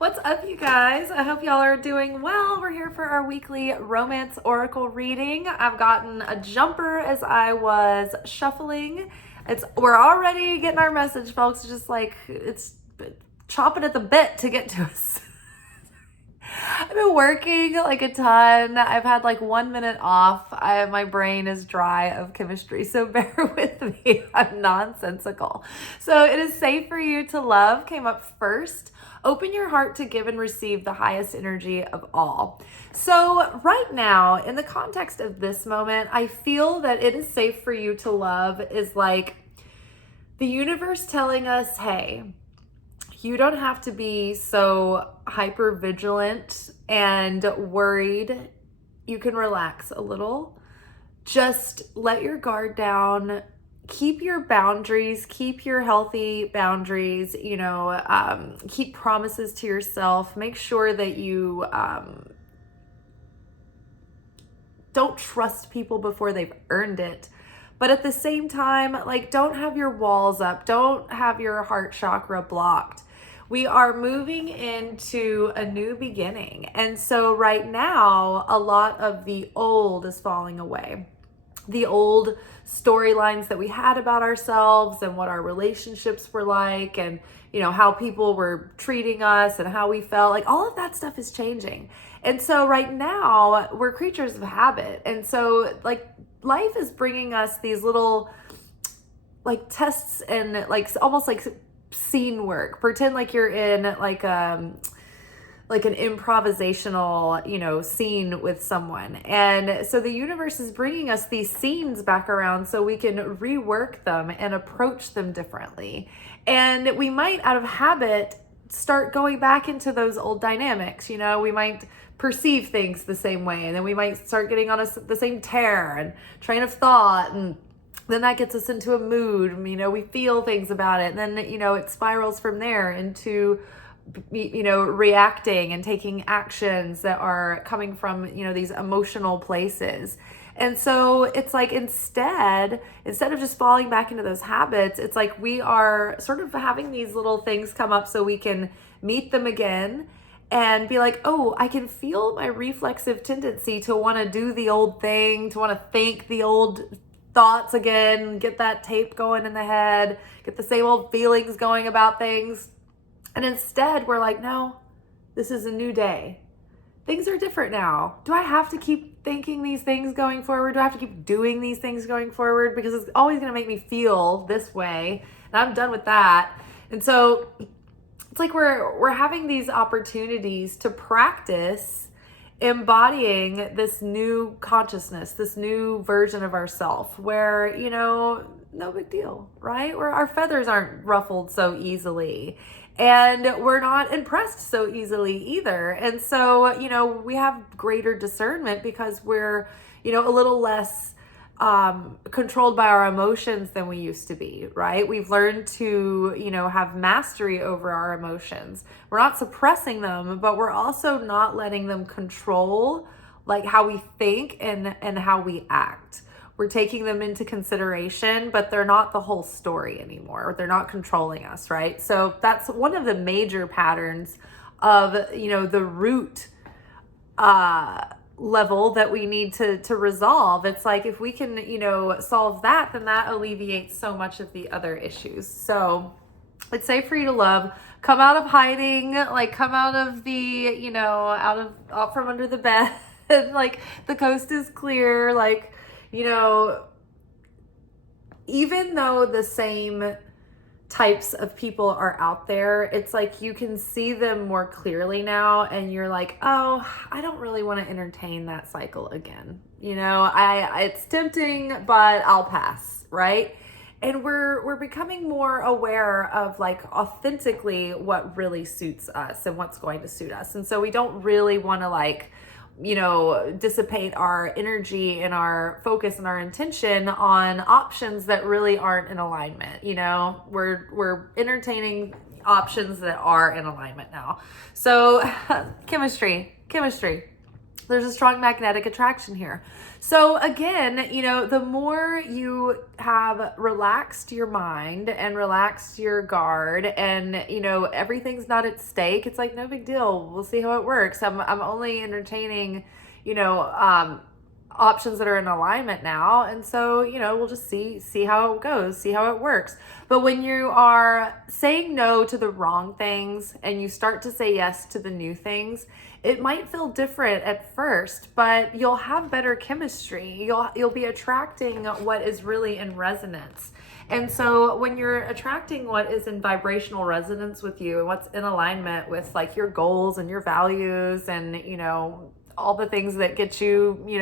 What's up, you guys? I hope y'all are doing well. We're here for our weekly romance oracle reading. I've gotten a jumper as I was shuffling. We're already getting our message, folks. Just like it's chopping at the bit to get to us. I've been working like a ton. I've had like 1 minute off. My brain is dry of chemistry, so bear with me. I'm nonsensical. So it is safe for you to love came up first. Open your heart to give and receive the highest energy of all. So right now, in the context of this moment, I feel that it is safe for you to love is like the universe telling us, hey, you don't have to be so hyper vigilant and worried. You can relax a little. Just let your guard down. Keep your boundaries, keep your healthy boundaries, keep promises to yourself. Make sure that you don't trust people before they've earned it. But at the same time, like, don't have your walls up. Don't have your heart chakra blocked. We are moving into a new beginning. And so right now, a lot of the old is falling away. The old storylines that we had about ourselves and what our relationships were like and, how people were treating us and how we felt, like all of that stuff is changing. And so right now we're creatures of habit. And so like life is bringing us these little like tests and like almost like scene work. Pretend like you're in like an improvisational, scene with someone. And so the universe is bringing us these scenes back around so we can rework them and approach them differently. And we might, out of habit, start going back into those old dynamics. We might perceive things the same way, and then we might start getting on the same tear and train of thought, and then that gets us into a mood. We feel things about it, and then it spirals from there into reacting and taking actions that are coming from these emotional places. And so it's like instead of just falling back into those habits, it's like we are sort of having these little things come up so we can meet them again and be like, oh, I can feel my reflexive tendency to want to do the old thing, to want to think the old thoughts again, get that tape going in the head, get the same old feelings going about things. And instead we're like, no, this is a new day. Things are different now. Do I have to keep thinking these things going forward? Do I have to keep doing these things going forward? Because it's always going to make me feel this way. And I'm done with that. And so it's like we're having these opportunities to practice embodying this new consciousness, this new version of ourself where, no big deal, right? Where our feathers aren't ruffled so easily. And we're not impressed so easily either. And so, we have greater discernment because we're, a little less controlled by our emotions than we used to be, right? We've learned to, have mastery over our emotions. We're not suppressing them, but we're also not letting them control like how we think and how we act. We're taking them into consideration, but they're not the whole story anymore. They're not controlling us, right? So that's one of the major patterns of, the root level that we need to resolve. It's like if we can, solve that, then that alleviates so much of the other issues. So it's safe for you to love. Come out of hiding, like come out of the, out from under the bed. Like the coast is clear, like, even though the same types of people are out there, it's like you can see them more clearly now and you're like, oh, I don't really want to entertain that cycle again. It's tempting, but I'll pass, right? And we're becoming more aware of like authentically what really suits us and what's going to suit us. And so we don't really want to like dissipate our energy and our focus and our intention on options that really aren't in alignment. We're entertaining options that are in alignment now. So chemistry. There's a strong magnetic attraction here. So again, the more you have relaxed your mind and relaxed your guard, and everything's not at stake, it's like no big deal. We'll see how it works. I'm only entertaining, options that are in alignment now, and so we'll just see how it goes, see how it works. But when you are saying no to the wrong things and you start to say yes to the new things, it might feel different at first, but you'll have better chemistry. You'll be attracting what is really in resonance. And so when you're attracting what is in vibrational resonance with you and what's in alignment with like your goals and your values and all the things that get you, you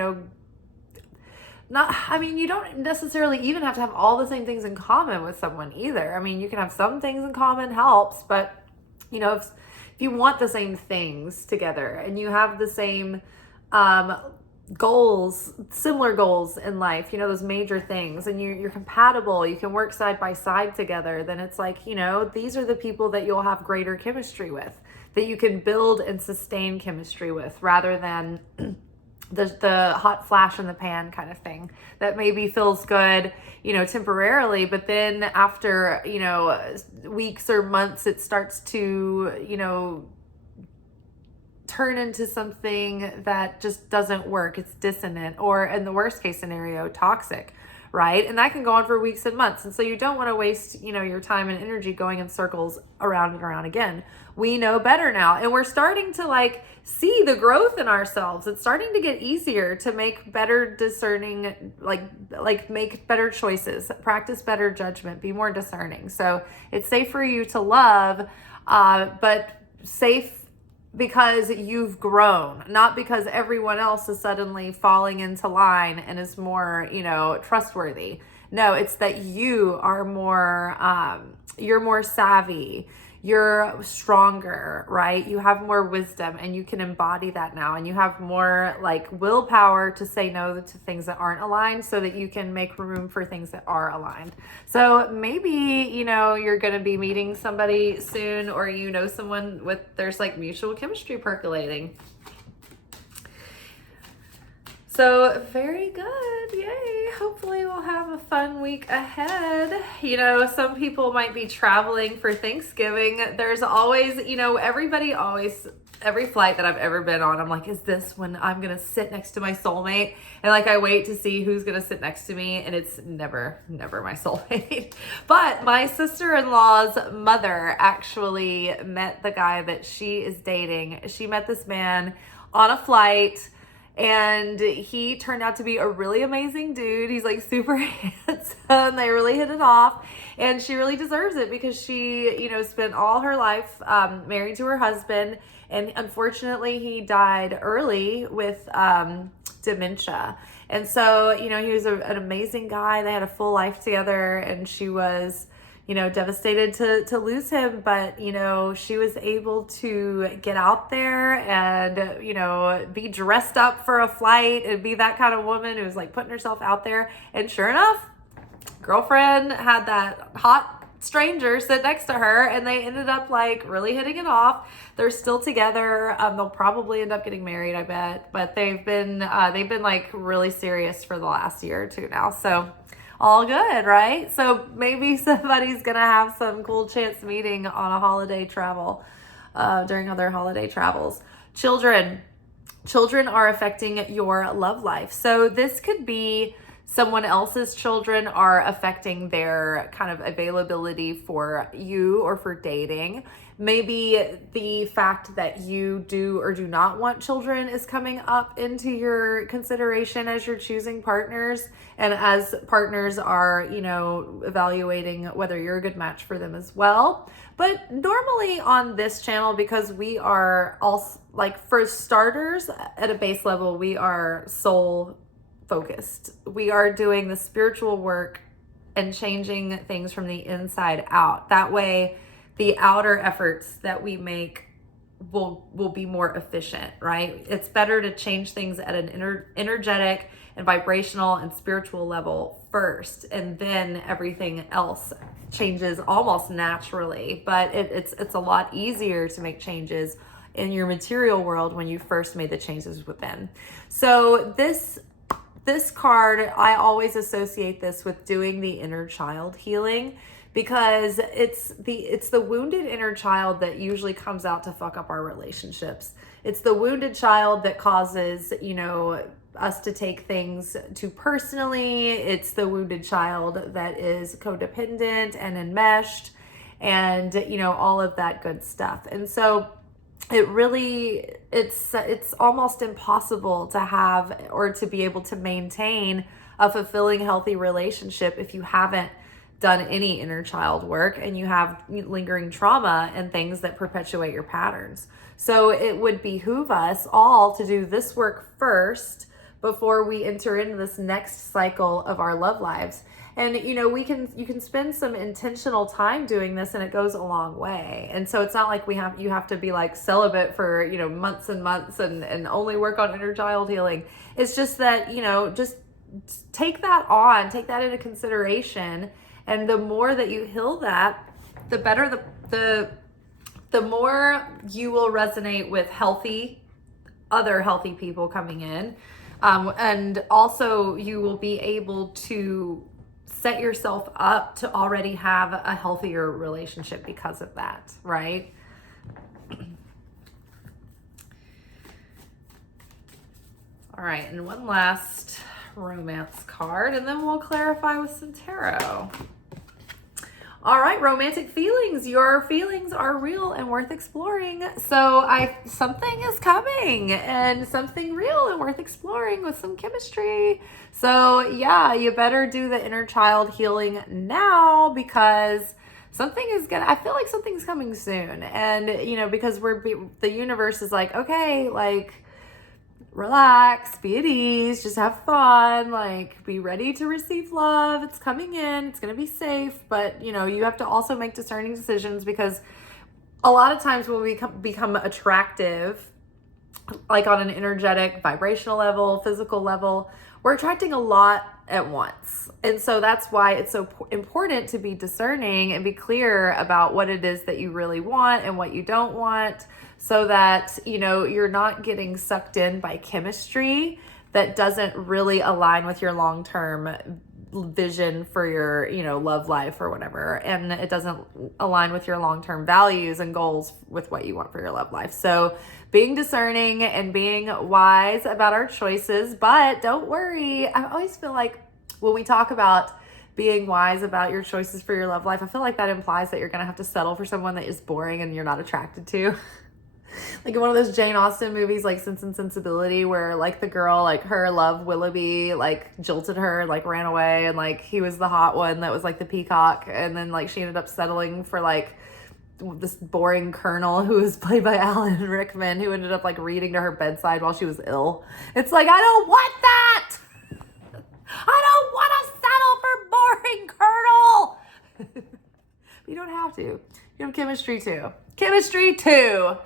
don't necessarily even have to have all the same things in common with someone either. I mean, you can have some things in common, helps, but if you want the same things together and you have the same goals, similar goals in life, those major things, and you're compatible, you can work side by side together, then it's like, these are the people that you'll have greater chemistry with, that you can build and sustain chemistry with, rather than the hot flash in the pan kind of thing that maybe feels good, temporarily, but then after, weeks or months, it starts to, turn into something that just doesn't work. It's dissonant, or in the worst case scenario, toxic, right? And that can go on for weeks and months. And so you don't want to waste, your time and energy going in circles around and around again. We know better now. And we're starting to see the growth in ourselves. It's starting to get easier to make better discerning, like make better choices, practice better judgment, be more discerning. So it's safe for you to love, but safe because you've grown, not because everyone else is suddenly falling into line and is more, trustworthy. No, it's that you are more, you're more savvy, you're stronger, right? You have more wisdom and you can embody that now, and you have more willpower to say no to things that aren't aligned so that you can make room for things that are aligned. So maybe, you're going to be meeting somebody soon, or someone there's mutual chemistry percolating. So very good. Yay. Hopefully we'll have a fun week ahead. Some people might be traveling for Thanksgiving. There's always, every flight that I've ever been on, I'm like, is this when I'm going to sit next to my soulmate? And I wait to see who's going to sit next to me. And it's never my soulmate. But my sister-in-law's mother actually met the guy that she is dating. She met this man on a flight, and he turned out to be a really amazing dude. He's super handsome. They really hit it off. And she really deserves it because she, spent all her life married to her husband. And unfortunately, he died early with dementia. And so, he was an amazing guy. They had a full life together, and she was, devastated to lose him. But, she was able to get out there and, be dressed up for a flight and be that kind of woman who was putting herself out there. And sure enough, girlfriend had that hot stranger sit next to her, and they ended up really hitting it off. They're still together. They'll probably end up getting married, I bet. But they've been really serious for the last year or two now. So all good, right? So maybe somebody's gonna have some cool chance meeting on a holiday travel during other holiday travels. Children are affecting your love life. So this could be someone else's children are affecting their kind of availability for you or for dating. Maybe the fact that you do or do not want children is coming up into your consideration as you're choosing partners, and as partners are, evaluating whether you're a good match for them as well. But normally on this channel, because we are also, for starters, at a base level, we are soul focused. We are doing the spiritual work and changing things from the inside out. That way, the outer efforts that we make will be more efficient, right? It's better to change things at an energetic and vibrational and spiritual level first, and then everything else changes almost naturally. But it's a lot easier to make changes in your material world when you first made the changes within. So this card, I always associate this with doing the inner child healing, because it's the wounded inner child that usually comes out to fuck up our relationships. It's the wounded child that causes, us to take things too personally. It's the wounded child that is codependent and enmeshed, and all of that good stuff. And so it's almost impossible to have or to be able to maintain a fulfilling, healthy relationship if you haven't done any inner child work and you have lingering trauma and things that perpetuate your patterns. So it would behoove us all to do this work first before we enter into this next cycle of our love lives. And you can spend some intentional time doing this, and it goes a long way. And so it's not like you have to be like celibate for months and months and only work on inner child healing. It's just that just take that into consideration. And the more that you heal that, the better the more you will resonate with other healthy people coming in. And also you will be able to set yourself up to already have a healthier relationship because of that, right? All right, and one last romance card, and then we'll clarify with some tarot. All right, romantic feelings. Your feelings are real and worth exploring. So something is coming, and something real and worth exploring with some chemistry. So yeah, you better do the inner child healing now, because I feel like something's coming soon. And because the universe is like, okay, like, relax, be at ease, just have fun, like, be ready to receive love. It's coming in, it's going to be safe, but you have to also make discerning decisions, because a lot of times when we become attractive, like on an energetic, vibrational level, physical level, we're attracting a lot at once. And so that's why it's so important to be discerning and be clear about what it is that you really want and what you don't want, so that you're not getting sucked in by chemistry that doesn't really align with your long-term vision for your love life or whatever, and it doesn't align with your long-term values and goals with what you want for your love life. So being discerning and being wise about our choices. But don't worry, I always feel like when we talk about being wise about your choices for your love life, I feel like that implies that you're gonna have to settle for someone that is boring and you're not attracted to. Like in one of those Jane Austen movies, like Sense and Sensibility, where like the girl, like her love Willoughby, like jilted her, like ran away, and like he was the hot one that was like the peacock, and then like she ended up settling for like this boring colonel who was played by Alan Rickman, who ended up like reading to her bedside while she was ill. It's like, I don't want that. I don't want to settle for boring colonel. You don't have to. You have chemistry too.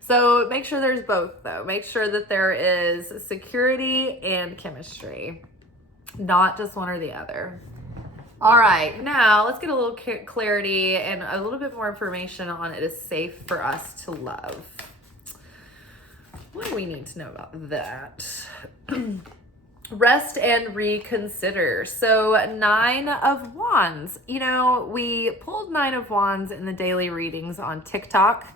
So make sure there's both, though. Make sure that there is security and chemistry, not just one or the other. All right, now let's get a little clarity and a little bit more information on it is safe for us to love. What do we need to know about that? Rest and reconsider. So 9 of Wands. We pulled 9 of Wands in the daily readings on TikTok.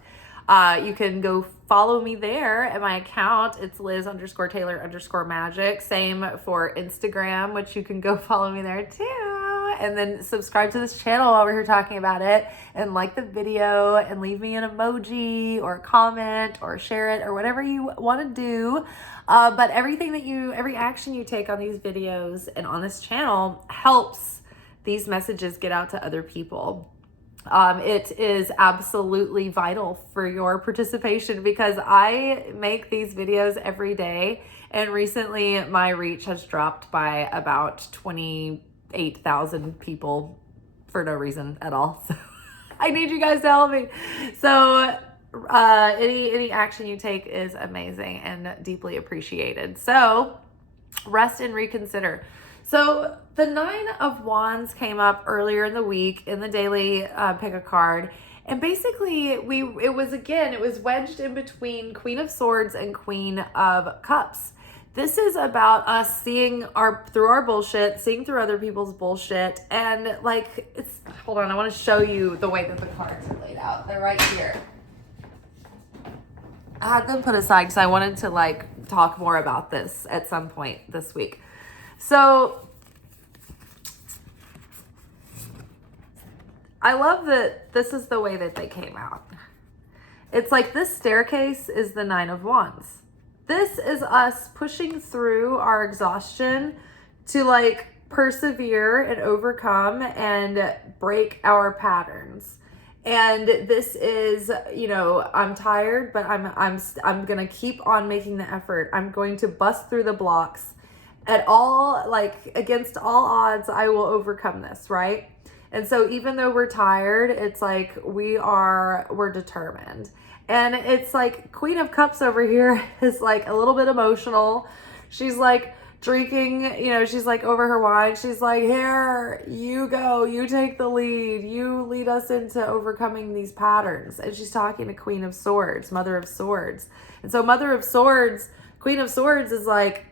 You can go follow me there at my account. It's Liz_Taylor_Magick. Same for Instagram, which you can go follow me there too. And then subscribe to this channel while we're here talking about it, and like the video and leave me an emoji or a comment or share it or whatever you want to do. But every action you take on these videos and on this channel helps these messages get out to other people. It is absolutely vital for your participation, because I make these videos every day, and recently my reach has dropped by about 28,000 people for no reason at all. So I need you guys to help me. So any action you take is amazing and deeply appreciated. So rest and reconsider. So the 9 of Wands came up earlier in the week in the daily pick a card, And basically it was wedged in between Queen of Swords and Queen of Cups. This is about us seeing through our bullshit, seeing through other people's bullshit. And like, hold on, I want to show you the way that the cards are laid out. They're right here. I had them put aside because I wanted to like talk more about this at some point this week. So I love that this is the way that they came out. It's like this staircase is the Nine of Wands. This is us pushing through our exhaustion to like persevere and overcome and break our patterns. And this is, I'm tired, but I'm going to keep on making the effort. I'm going to bust through the blocks against all odds. I will overcome this, right? And so even though we're tired, it's like we're determined. And it's like Queen of Cups over here is like a little bit emotional. She's like drinking, she's like over her wine. She's like, here, you go, you take the lead. You lead us into overcoming these patterns. And she's talking to Queen of Swords, Mother of Swords. And so Mother of Swords, Queen of Swords is like,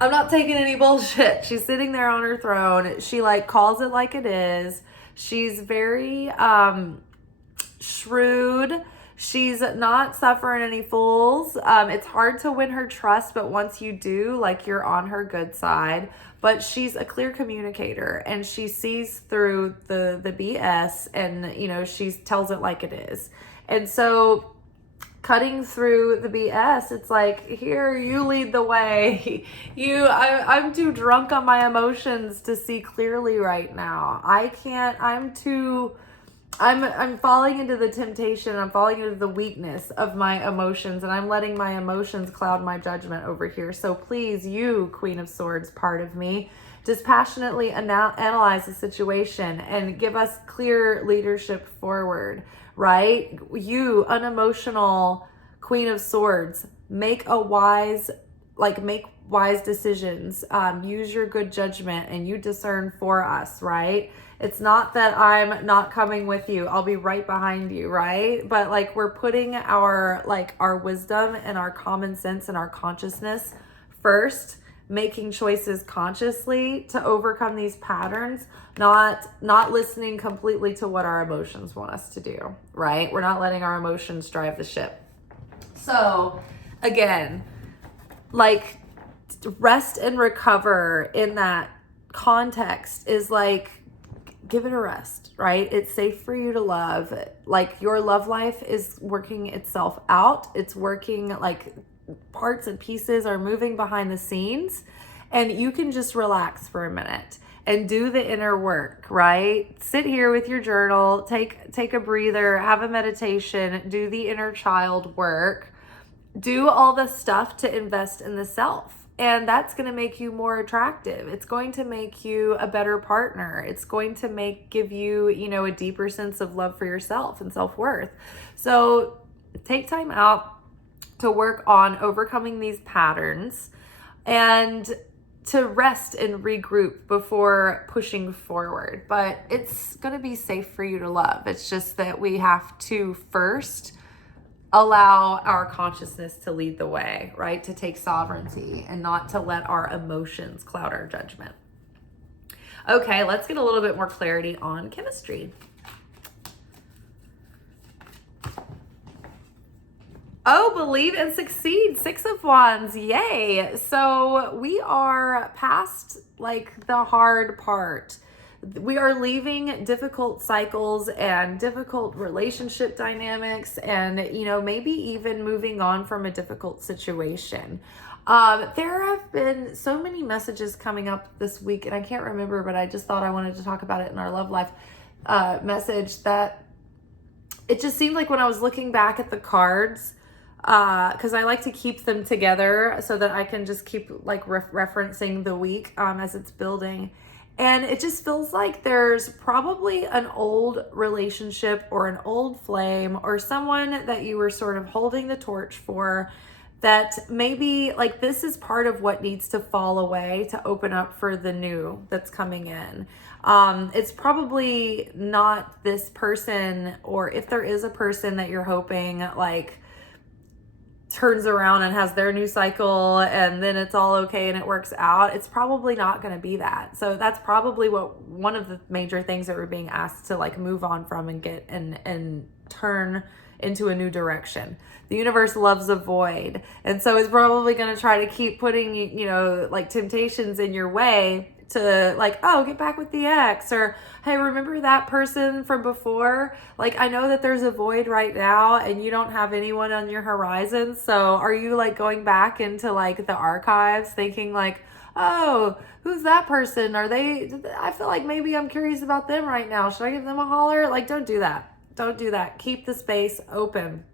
I'm not taking any bullshit. She's sitting there on her throne. She like calls it like it is. She's very shrewd. She's not suffering any fools. It's hard to win her trust, but once you do, like, you're on her good side. But she's a clear communicator, and she sees through the BS, and she tells it like it is. And so cutting through the BS, it's like, here, you lead the way. I'm too drunk on my emotions to see clearly right now. I'm falling into the temptation. I'm falling into the weakness of my emotions, and I'm letting my emotions cloud my judgment over here. So please, you, Queen of Swords, part of me, dispassionately analyze the situation and give us clear leadership forward, right? You, unemotional Queen of Swords, make wise decisions. Use your good judgment, and you discern for us, right? It's not that I'm not coming with you. I'll be right behind you, right? But like, we're putting our wisdom and our common sense and our consciousness first, making choices consciously to overcome these patterns, not listening completely to what our emotions want us to do, right? We're not letting our emotions drive the ship. So again, like, rest and recover in that context is like, give it a rest, right? It's safe for you to love. Like, your love life is working itself out. It's working, like, parts and pieces are moving behind the scenes, and you can just relax for a minute and do the inner work, right? Sit here with your journal, take a breather, have a meditation, do the inner child work, do all the stuff to invest in the self. And that's going to make you more attractive. It's going to make you a better partner. It's going to give you, a deeper sense of love for yourself and self-worth. So take time out to work on overcoming these patterns and to rest and regroup before pushing forward. But it's going to be safe for you to love. It's just that we have to first allow our consciousness to lead the way, right? To take sovereignty and not to let our emotions cloud our judgment. Okay, let's get a little bit more clarity on chemistry. Oh, believe and succeed. 6 of Wands. Yay. So we are past like the hard part. We are leaving difficult cycles and difficult relationship dynamics, and maybe even moving on from a difficult situation. There have been so many messages coming up this week, and I can't remember, but I just thought I wanted to talk about it in our love life message, that it just seemed like when I was looking back at the cards, because I like to keep them together so that I can just keep like referencing the week as it's building. And it just feels like there's probably an old relationship or an old flame or someone that you were sort of holding the torch for that maybe like this is part of what needs to fall away to open up for the new that's coming in. It's probably not this person, or if there is a person that you're hoping like turns around and has their new cycle and then it's all okay and it works out, it's probably not going to be that. So that's probably what one of the major things that we're being asked to like move on from and get and turn into a new direction. The universe loves a void, and so it's probably going to try to keep putting, like temptations in your way to like, oh, get back with the ex, or hey, remember that person from before? Like, I know that there's a void right now and you don't have anyone on your horizon. So are you like going back into like the archives thinking like, oh, who's that person? I feel like maybe I'm curious about them right now. Should I give them a holler? Like, don't do that. Don't do that. Keep the space open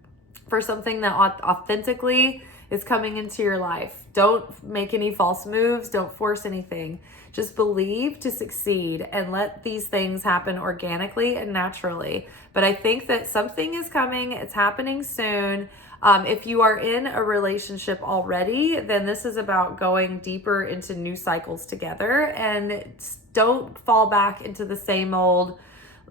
for something that authentically is coming into your life. Don't make any false moves. Don't force anything. Just believe to succeed and let these things happen organically and naturally. But I think that something is coming. It's happening soon. If you are in a relationship already, then this is about going deeper into new cycles together, and don't fall back into the same old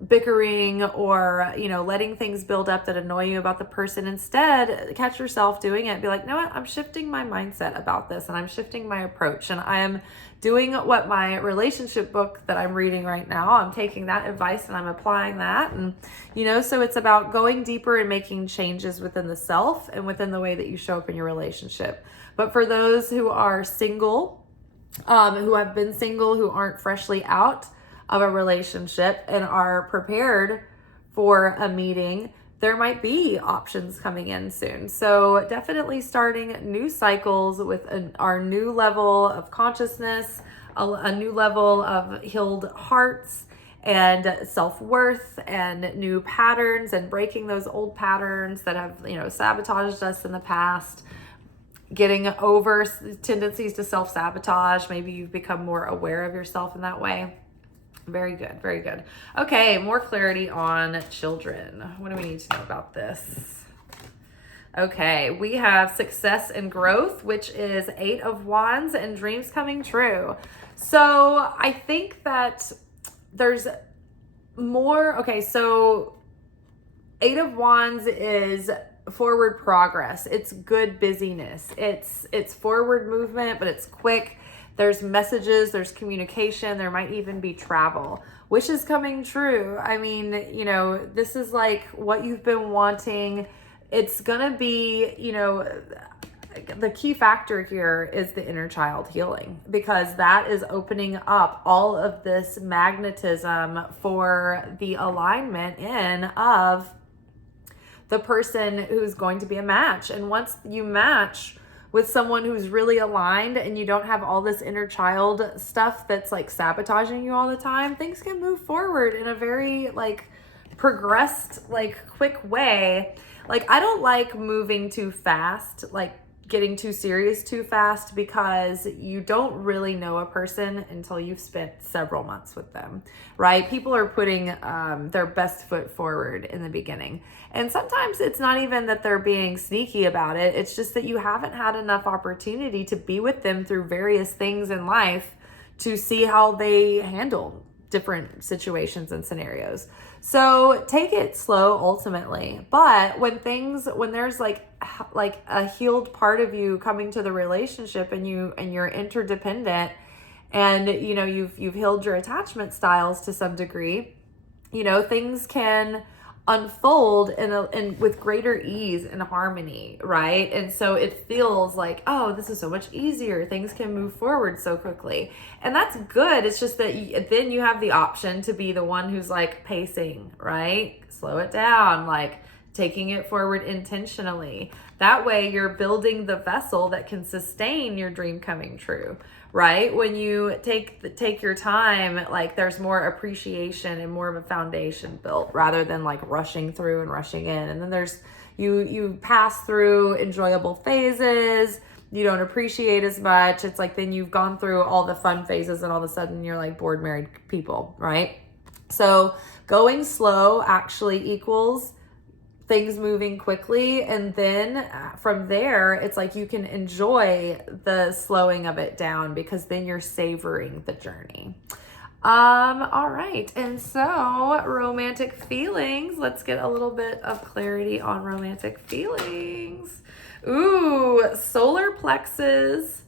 bickering or letting things build up that annoy you about the person. Instead, catch yourself doing it. Be like, you know what, I'm shifting my mindset about this, and I'm shifting my approach, and I am doing what my relationship book that I'm reading right now, I'm taking that advice and I'm applying that. And so it's about going deeper and making changes within the self and within the way that you show up in your relationship. But for those who are single, who have been single, who aren't freshly out of a relationship and are prepared for a meeting, there might be options coming in soon. So definitely starting new cycles with our new level of consciousness, a new level of healed hearts and self-worth and new patterns, and breaking those old patterns that have, sabotaged us in the past. Getting over tendencies to self-sabotage. Maybe you've become more aware of yourself in that way. Very good. Very good. Okay. More clarity on children. What do we need to know about this? Okay. We have success and growth, which is 8 of Wands, and dreams coming true. So I think that there's more. Okay. So 8 of Wands is forward progress. It's good busyness. It's forward movement, but it's quick. There's messages, there's communication, there might even be travel, which is coming true. I mean, this is like what you've been wanting. It's gonna be, the key factor here is the inner child healing, because that is opening up all of this magnetism for the alignment in of the person who's going to be a match. And once you match with someone who's really aligned and you don't have all this inner child stuff that's like sabotaging you all the time, things can move forward in a very like progressed, like quick way. Like, I don't like moving too fast, like getting too serious too fast, because you don't really know a person until you've spent several months with them, right? People are putting their best foot forward in the beginning. And sometimes it's not even that they're being sneaky about it. It's just that you haven't had enough opportunity to be with them through various things in life to see how they handle different situations and scenarios. So take it slow ultimately. But when there's like a healed part of you coming to the relationship, and you're interdependent, and you've healed your attachment styles to some degree, things can unfold in with greater ease and harmony, right? And so it feels like, oh, this is so much easier. Things can move forward so quickly. And that's good. It's just that then you have the option to be the one who's like pacing, right? Slow it down, like taking it forward intentionally. That way you're building the vessel that can sustain your dream coming true, right? When you take your time, like there's more appreciation and more of a foundation built, rather than like rushing through and rushing in. And then there's you pass through enjoyable phases. You don't appreciate as much. It's like then you've gone through all the fun phases and all of a sudden you're like bored married people, right? So going slow actually equals things moving quickly, and then from there it's like you can enjoy the slowing of it down, because then you're savoring the journey. All right, and so romantic feelings, let's get a little bit of clarity on romantic feelings. Ooh, solar plexus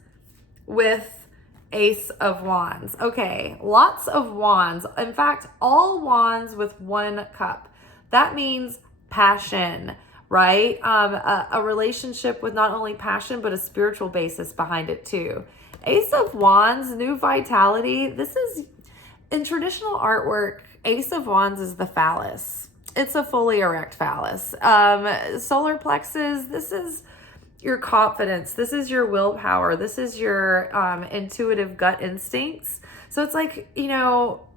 with Ace of Wands. Okay, lots of wands. In fact, all wands with one cup. That means passion, right? A relationship with not only passion, but a spiritual basis behind it too. Ace of Wands, new vitality. This is, in traditional artwork, Ace of Wands is the phallus. It's a fully erect phallus. Solar plexus, this is your confidence. This is your willpower. This is your intuitive gut instincts. So it's like, you know,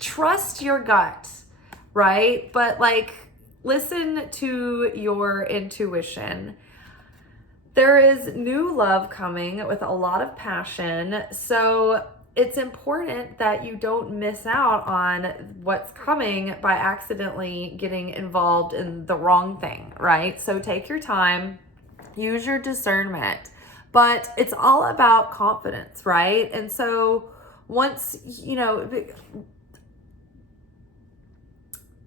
trust your gut, right? But like, listen to your intuition. There is new love coming with a lot of passion. So it's important that you don't miss out on what's coming by accidentally getting involved in the wrong thing, right? So take your time, use your discernment, but it's all about confidence, right? And so once, you know,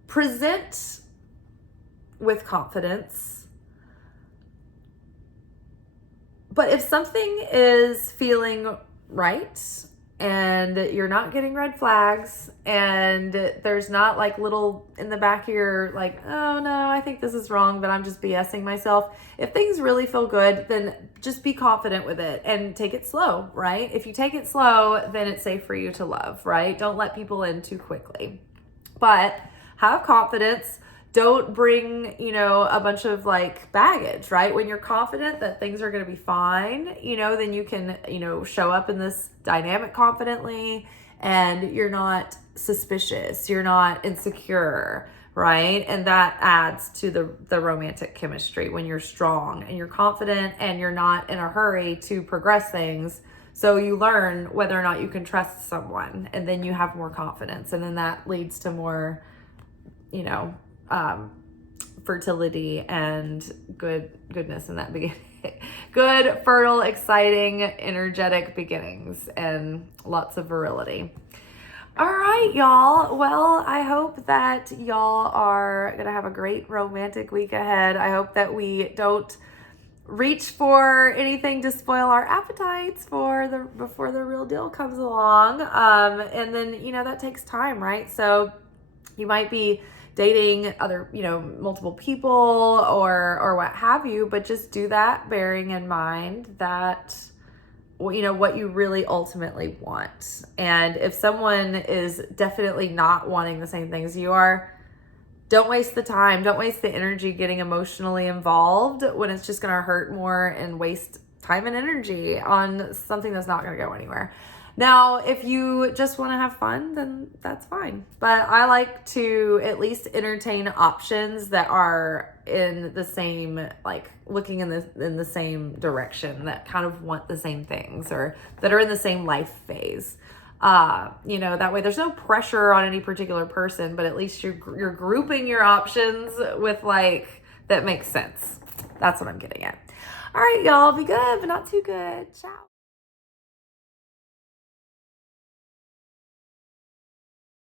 present with confidence. But if something is feeling right and you're not getting red flags and there's not like little in the back of your like, oh no, I think this is wrong, but I'm just BSing myself. If things really feel good, then just be confident with it and take it slow, right? If you take it slow, then it's safe for you to love, right? Don't let people in too quickly. But have confidence. Don't bring, you know, a bunch of like baggage, right? When you're confident that things are going to be fine, you know, then you can, you know, show up in this dynamic confidently, and you're not suspicious. You're not insecure, right? And that adds to the romantic chemistry when you're strong and you're confident and you're not in a hurry to progress things. So you learn whether or not you can trust someone, and then you have more confidence. And then that leads to more, you know, fertility and goodness in that beginning. Good, fertile, exciting, energetic beginnings, and lots of virility. All right, y'all. Well, I hope that y'all are gonna have a great romantic week ahead. I hope that we don't reach for anything to spoil our appetites before the real deal comes along. And then, you know, that takes time, right? So you might be dating other, you know, multiple people or what have you, but just do that bearing in mind that, you know, what you really ultimately want. And if someone is definitely not wanting the same things you are, don't waste the time. Don't waste the energy getting emotionally involved when it's just going to hurt more and waste time and energy on something that's not going to go anywhere. Now, if you just want to have fun, then that's fine. But I like to at least entertain options that are in the same, like looking in the same direction, that kind of want the same things, or that are in the same life phase. You know, that way there's no pressure on any particular person, but at least you're grouping your options with like, that makes sense. That's what I'm getting at. All right, y'all, be good, but not too good. Ciao.